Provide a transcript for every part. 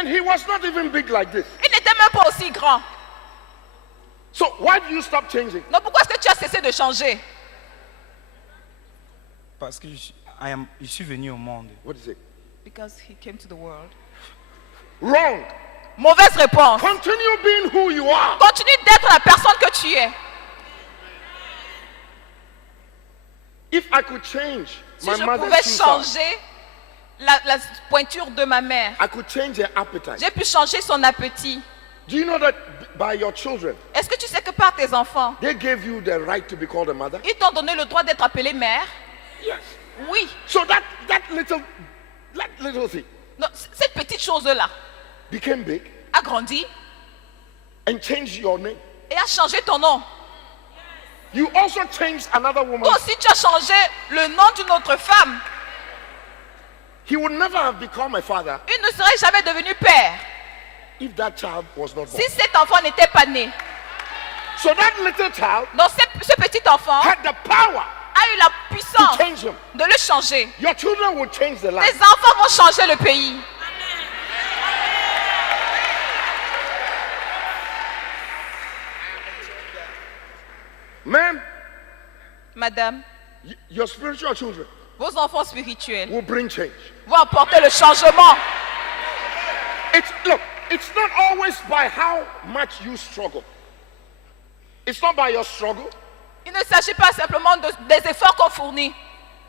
And he was not even big like this. Il n'était même pas aussi grand. So why do you stop changing? Donc pourquoi est-ce que tu as cessé de changer? Parce que je suis venu au monde. What is it? Because he came to the world. Wrong. Mauvaise réponse. Continue being who you are. Continue d'être la personne que tu es. If I could change Si my je mother's pouvais shoe size, changer la pointure de ma mère, I could change her appetite. j'ai pu changer son appétit. Do you know that by your children, Est-ce que tu sais que par tes enfants, they gave you the right to be called a mother? ils t'ont donné le droit d'être appelée mère? Yes. Oui. So that little thing Donc, cette petite chose-là became big a grandi and changed your name. et a changé ton nom. You also changed another woman. Toi aussi, tu as changé le nom d'une autre femme. He would never have become a father Il ne serait jamais devenu père if that child was not born. si cet enfant n'était pas né. So that little child Donc, ce petit enfant had the power a eu la to puissance change him. de le changer. Your children will change the life. Les enfants vont changer le pays. Man, Madame, your spiritual children vos enfants spirituels will bring change. vont apporter le changement. Look, it's not always by how much you struggle. It's not by your struggle. Il ne s'agit pas simplement des efforts qu'on fournit.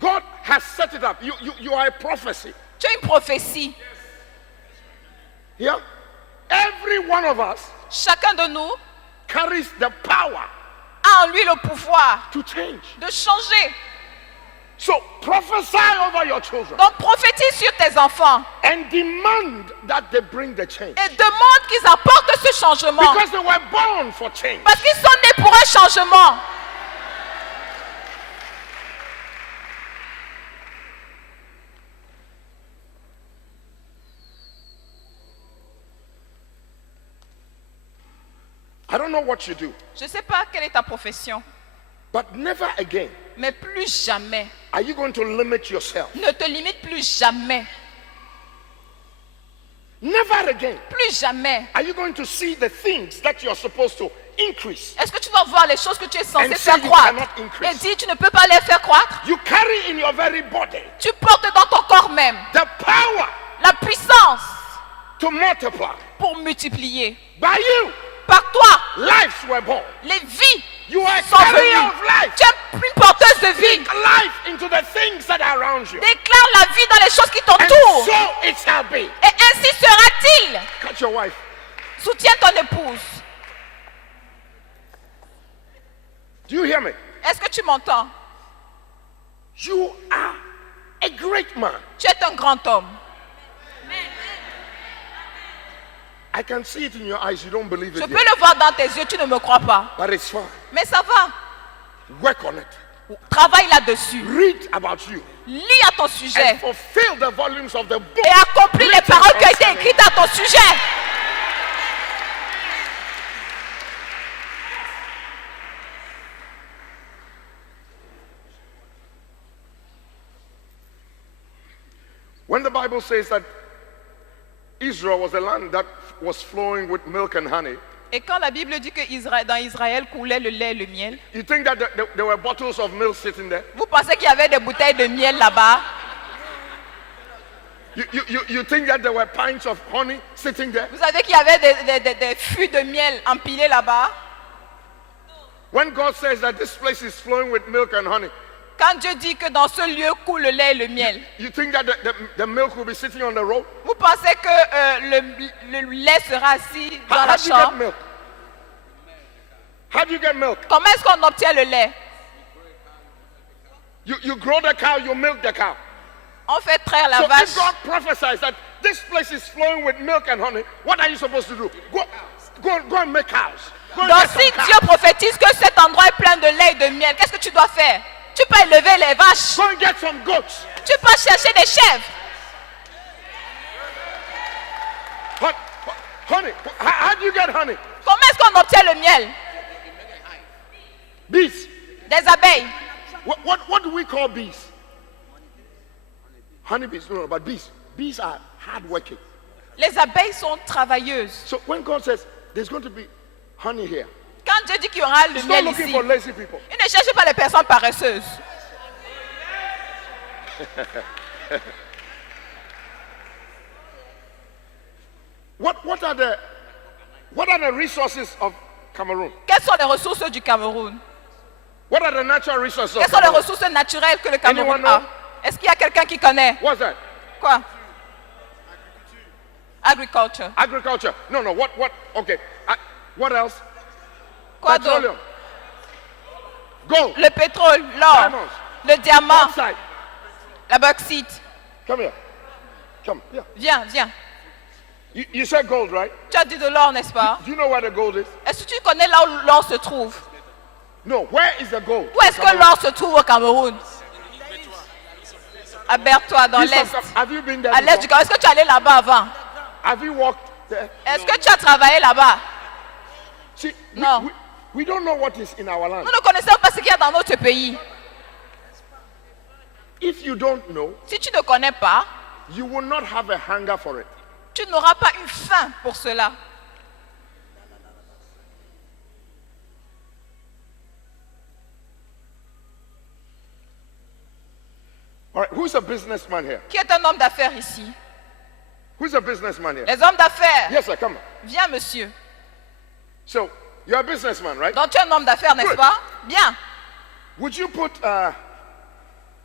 God has set it up. You are a prophecy. Tu as une prophétie. Yeah? Every one of us Chacun de nous carries the power a en lui le pouvoir to change. de changer. So prophesy over your children Donc prophétise sur tes enfants and demand that they bring the change. et demande qu'ils apportent ce changement. Because they were born for change. Parce qu'ils sont nés pour un changement. I don't know what you do, Je ne sais pas quelle est ta profession, but never again mais plus jamais. are you going to limit yourself. Ne te limite plus jamais. Never again Plus jamais. are you going to see the things that you're supposed to increase. Est-ce que tu vas voir les choses que tu es censé And faire say you croître cannot increase. et dire tu ne peux pas les faire croître? You carry in your very body Tu portes dans ton corps même the power la puissance to multiply. pour multiplier. By you, Par toi, lives were born. les vies You are a sont carrier venues. of life. Tu es une porteuse de vie. Life into the things that are around you. Déclare la vie dans les choses qui And t'entourent. so it shall be. Et ainsi sera-t-il. Catch your wife. Soutiens ton épouse. Do you hear me? Est-ce que tu m'entends? You are a great man. Tu es un grand homme. I can see it in your eyes. You don't believe Je it peux yet. le voir dans tes yeux, tu ne me crois pas. But it's fine. Mais ça va. Work on it. Travaille là-dessus. Read about you. Lis à ton sujet. And fulfill the volumes of the book. Et accomplis les written paroles qui ont été concerning écrites à ton sujet. When the Bible says that Israel was a land that was flowing with milk and honey, Et quand la Bible dit que dans Israël coulait le lait et le miel, you think that there were bottles of milk sitting there? vous pensez qu'il y avait des bouteilles de miel là-bas? You think that there were pints of honey sitting there? Vous savez qu'il y avait des fûts de miel empilés là-bas? When God says that this place is flowing with milk and honey, Quand Dieu dit que dans ce lieu coule le lait et le miel, you think that the milk will be sitting on the road? vous pensez que le lait sera assis dans How la do you get chambre? milk? How do you get milk? Comment est-ce qu'on obtient le lait? You grow the cow, you milk the cow. On fait traire la So vache. if God prophesies that this place is flowing with milk and honey, what are you supposed to do? Go and make cows. Go and Donc get some si cows. Dieu prophétise que cet endroit est plein de lait et de miel, qu'est-ce que tu dois faire? Tu peux élever les vaches. Go and get some goats. Tu peux chercher des chèvres. Honey, how do you get honey? Comment est-ce qu'on obtient le miel? Bees. Des abeilles. What do we call bees? Honey bees, no, but bees. Bees are hardworking. Les abeilles sont travailleuses. So when God says there's going to be honey here, Quand Dieu dit qu'il y aura le He's not miel looking ici, for lazy people. il ne cherche pas les personnes paresseuses. What are the resources of Cameroon? Quelles sont les ressources du Cameroun? What are the natural resources of Quelles sont les Cameroon? ressources naturelles que le Anyone Cameroun a? know? Est-ce qu'il y a quelqu'un qui connaît? What's that? Quoi? Agriculture. Agriculture. No. What? Okay. What else? Quoi d'autre? Petroleum. Gold. Le pétrole, l'or, Diamonds. le diamant, Bauxite. la bauxite. Come here. Come here. Viens. You said gold, right? Tu as dit de l'or, n'est-ce pas? Do you know where the gold is? Est-ce que tu connais là où l'or se trouve? No. Where is the gold? Où est-ce que l'or se trouve au Cameroun? À Bertois, dans East of l'Est. Cam- Have you been there À l'Est du before? Cameroun. Est-ce que tu es allé là-bas avant? Have you walked there? Est-ce que tu as travaillé là-bas? See, No. we don't know what is in our land. Nous ne connaissons pas ce qu'il y a dans notre pays. If you don't know, Si tu ne connais pas, you will not have a hunger for it. tu n'auras pas une faim pour cela. All right, who's a businessman here? Qui est un homme d'affaires ici? Who's a businessman here? Les hommes d'affaires. Yes, sir, come on. Viens, monsieur. So, you're a businessman, right? Donc tu es un homme d'affaires, n'est-ce Good. pas? Bien. Would you put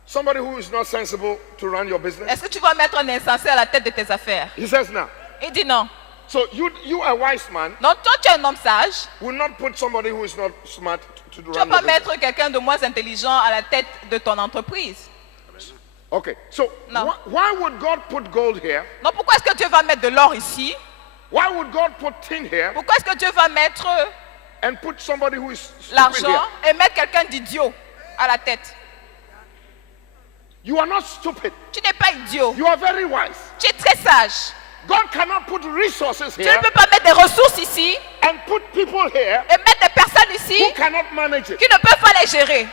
somebody who is not sensible to run your business? Est-ce que tu vas mettre un insensé à la tête de tes affaires? He says now. Il dit non. So you a wise man, Donc toi, tu es un homme sage. will not put somebody who is not smart to Tu ne vas run pas your business. mettre quelqu'un de moins intelligent à la tête de ton entreprise. Okay, so No. why would God put gold here? Donc pourquoi est-ce que Dieu va mettre de l'or ici? Why would God put tin here Pourquoi est-ce que Dieu va mettre and put somebody who is stupid l'argent here? et mettre quelqu'un d'idiot à la tête? You are not stupid. Tu n'es pas idiot. You are very wise. Tu es très sage. God cannot put resources Tu here ne peux pas mettre des ressources ici and put people here et mettre des personnes ici who cannot manage it. qui ne peuvent pas les gérer.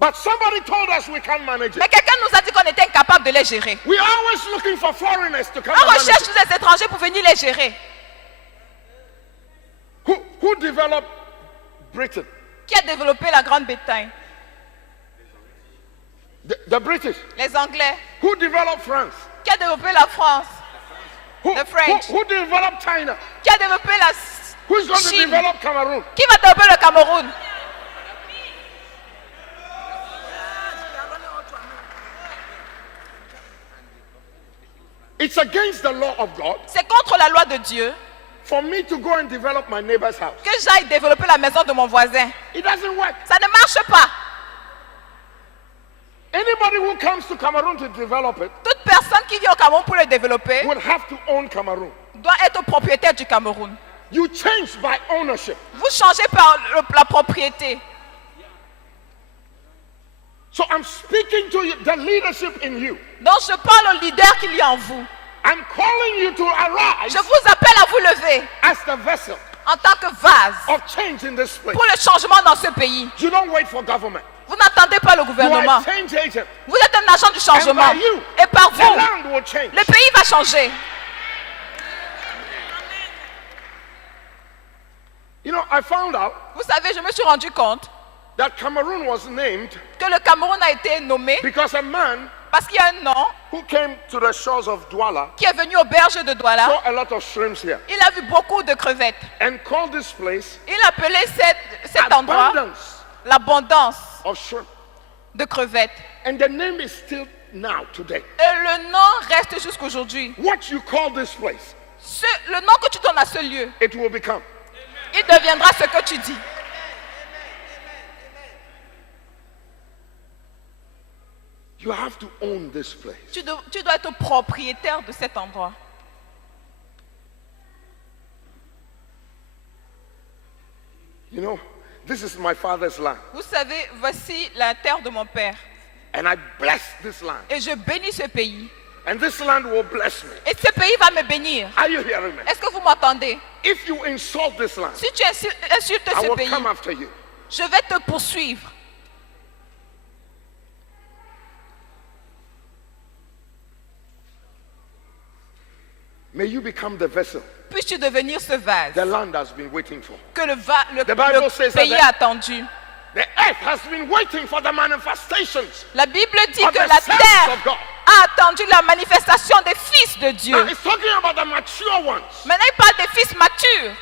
But somebody told us we can't manage Mais it. quelqu'un nous a dit qu'on était incapable de les gérer. We are always looking for foreigners to come On and manage recherche it. tous les étrangers pour venir les gérer. Who developed Britain? Qui a développé la Grande-Bretagne? The British. Les Anglais. Who developed France? Qui a développé la France? The French. Who developed China? Qui a développé la Who's going to Chine? develop Cameroon? Qui va développer le Cameroun? It's against the law of God C'est contre la loi de Dieu for me to go and develop my neighbor's house. que j'aille développer la maison de mon voisin. It doesn't work. Ça ne marche pas. Anybody who comes to Cameroon to develop it Toute personne qui vient au Cameroun pour le développer would have to own Cameroon. doit être propriétaire du Cameroun. You change by ownership. Vous changez par la propriété. So I'm speaking to you, the leadership in you. Donc je parle au leader qu'il y a en vous. I'm calling you to arise Je vous appelle à vous lever as the vessel en tant que vase of change in this place. pour le changement dans ce pays. You don't wait for government. Vous n'attendez pas le You are gouvernement. a change agent. Vous êtes un agent du changement. And by you, Et par the vous, land will change. le pays va changer. You know, I found out Vous savez, je me suis rendu compte that Cameroon was named que le Cameroun a été nommé because a man parce qu'il y a un nom who came to the shores of Douala qui est venu aux berges de Douala. saw a lot of shrimps here Il a vu beaucoup de crevettes. and called this place Il appelait cet endroit abundance l'abondance of shrimp. de crevettes. And the name is still now, today. Et le nom reste jusqu'aujourd'hui. What you call this place, Le nom que tu donnes à ce lieu, it will become. il deviendra ce que tu dis. You have to own this place. Tu dois être propriétaire de cet endroit. You know, this is my father's land. Vous savez, voici la terre de mon père. And I bless this land. Et je bénis ce pays. And this land will bless me. Et ce pays va me bénir. Are you hearing me? Est-ce que vous m'entendez? If you insult this land, Si tu insultes I ce will pays, come after you. je vais te poursuivre. May you become the vessel Puisses-tu devenir ce vase the land has been waiting for. que le The Bible says that pays a attendu. The earth has been waiting for the manifestations La Bible dit of que the la sons terre of God. a attendu la manifestation des fils de Now Dieu. it's talking about the mature ones. Maintenant, il parle des fils matures.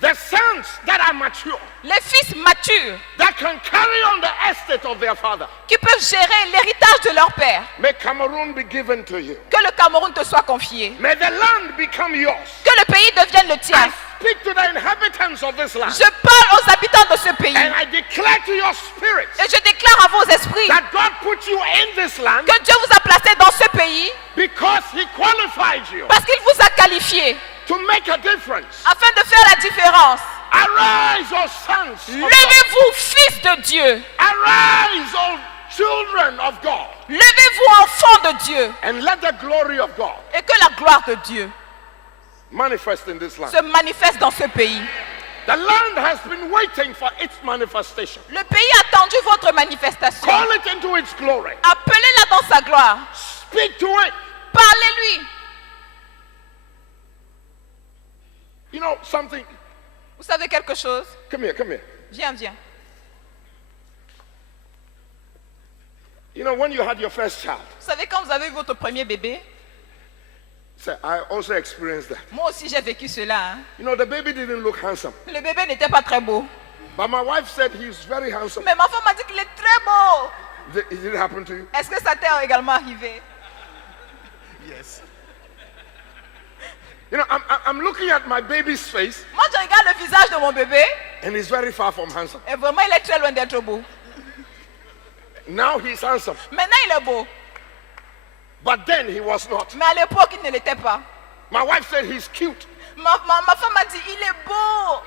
The sons that are mature, Les fils matures that can carry on the estate of their father. qui peuvent gérer l'héritage de leur père. May Cameroon be given to you. Que le Cameroun te soit confié. May the land become yours. Que le pays devienne le I tien. speak to the inhabitants of this land. Je parle aux habitants de ce pays. And I declare to your spirits Et je déclare à vos esprits that God put you in this land que Dieu vous a placé dans ce pays because He qualified you parce qu'il vous a qualifié to make a difference. afin de faire la différence. Arise, O sons of God. Levez-vous, fils de Dieu. Arise, O children of God. Levez-vous, enfants de Dieu. And let the glory of God Et que la gloire de Dieu manifest in this land. se manifeste dans ce pays. The land has been waiting for its manifestation. Le pays a attendu votre manifestation. Call it into its glory. Appelez-la dans sa gloire. Speak to it. Parlez-lui. You know something? Vous savez quelque chose? Come here, come here. Viens, viens. You know, when you had your first child, Vous savez quand vous avez eu votre premier bébé? say, I also experienced that. Moi aussi j'ai vécu cela. Hein. You know, the baby didn't look handsome. Le bébé n'était pas très beau. But my wife said he's very handsome. Mais ma femme m'a dit qu'il est très beau. Did it happen to you? Est-ce que ça t'est également arrivé? Yes. You know, I'm looking at my baby's face, Moi je regarde le visage de mon bébé and he's very far from handsome. et vraiment il est très loin d'être beau. Now he's handsome. Maintenant il est beau. But then he was not. Mais à l'époque il ne l'était pas. My wife said he's cute. Ma femme m'a dit il est beau.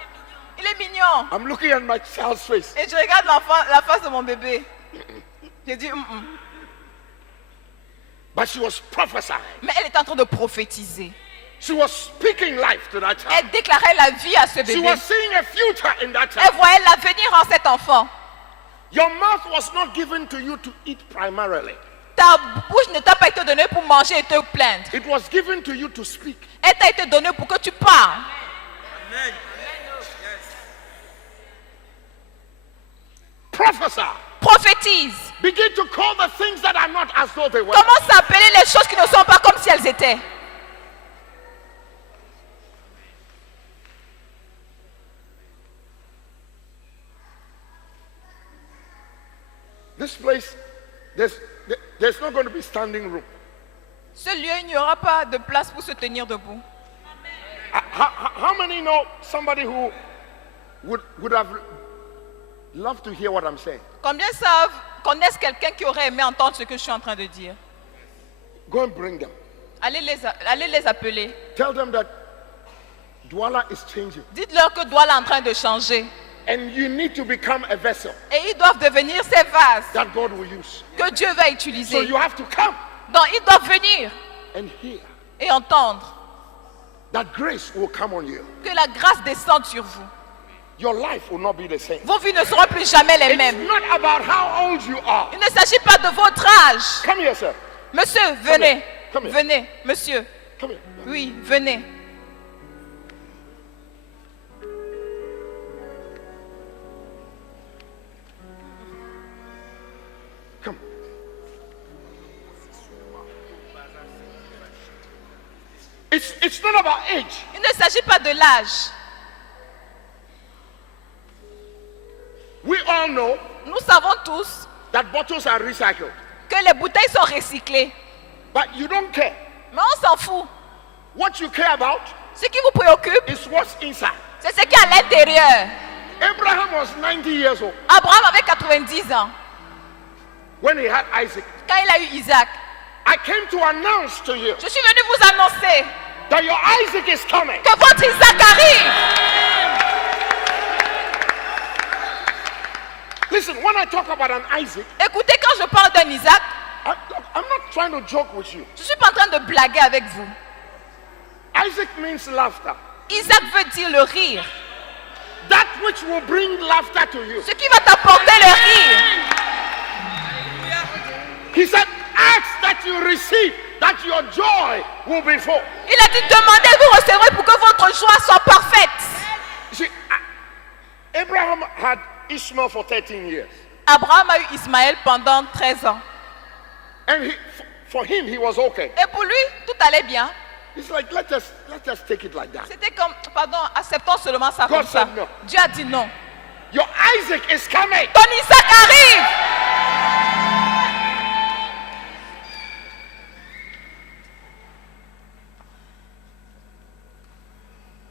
Il est mignon. I'm looking at my child's face. Et je regarde la face de mon bébé. J'ai dit But she was prophesying. Mais elle est en train de prophétiser. She was speaking life to that child. Elle déclarait la vie à ce She bébé. was seeing a future in that Elle child. voyait l'avenir en cet enfant. Your mouth was not given to you to eat primarily. Ta bouche ne t'a pas été donnée pour manger et te plaindre. It was given to you to speak. Elle t'a été donnée pour que tu parles. Prophesy. Prophétise. Begin to call the things that are not as though they were. Commence à appeler les choses qui ne sont pas comme si elles étaient. This place, there's not going to be standing room. Ce lieu, il n'y aura pas de place pour se tenir debout. How many know somebody who would have loved to hear what I'm saying? Combien connaissent quelqu'un qui aurait aimé entendre ce que je suis en train de dire? Go and bring them. Allez les appeler. Tell them that Douala is changing. Dites-leur que Douala est en train de changer. And you need to become a vessel Et ils doivent devenir ces vases that God will use. que Dieu va So utiliser. you have to come Donc ils doivent venir and hear. et entendre That grace will come on you. que la grâce descende sur vous. Your life will not be the same. Vos vies ne seront plus jamais les It's mêmes. not about how old you are. Il ne s'agit pas de votre âge. Come here, sir. Monsieur, venez. Come here. Venez, monsieur. Come here. Oui, venez. Come. It's not about age. Il ne s'agit pas de l'âge. We all know Nous savons tous that bottles are recycled. que les bouteilles sont recyclées. But you don't care. Mais on s'en fout. What you care about Ce qui vous préoccupe, is what's inside. c'est ce qui est à l'intérieur. Abraham was 90 years old Abraham avait 90 ans when he had Isaac. quand il a eu Isaac. I came to announce to you Je suis venu vous annoncer that your Isaac is coming. que votre Isaac arrive. Listen, when I talk about an Isaac, Écoutez, quand je parle d'un Isaac, I'm not trying to joke with you. je ne suis pas en train de blaguer avec vous. Isaac means laughter. Isaac veut dire le rire. That which will bring laughter to you. Ce qui va t'apporter le rire. He said, ask that you receive, that your joy will be full. Il a a dit demandez et vous recevrez pour que votre joie soit parfaite. You see, Abraham had Ishmael for 13 years. Abraham a eu Ismaël pendant 13 ans. And for him, he was okay. Et pour lui, tout allait bien. It's like, let's just take it like that. C'était comme, pardon, acceptons seulement ça God comme ça. said no. Dieu a dit non. Your Isaac is coming. Ton Isaac arrive.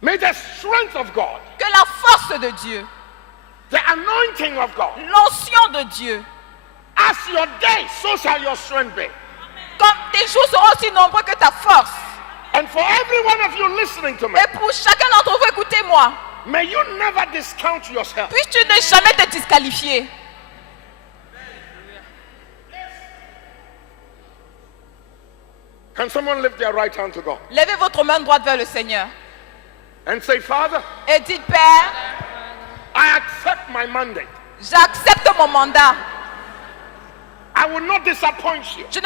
May the strength of God, Que la force de Dieu, the anointing of God, l'onction de Dieu, as your day, so shall your strength be. comme tes jours seront aussi nombreux que ta force. And for every one of you listening to me, Et pour chacun d'entre vous, écoutez-moi. may you never discount yourself. Puisses-tu ne jamais te disqualifier. Can someone lift their right hand to God Levez votre main droite vers le Seigneur. and say, Father, Et dites, Père, I accept my mandate. j'accepte mon mandat. I will not disappoint you. Je ne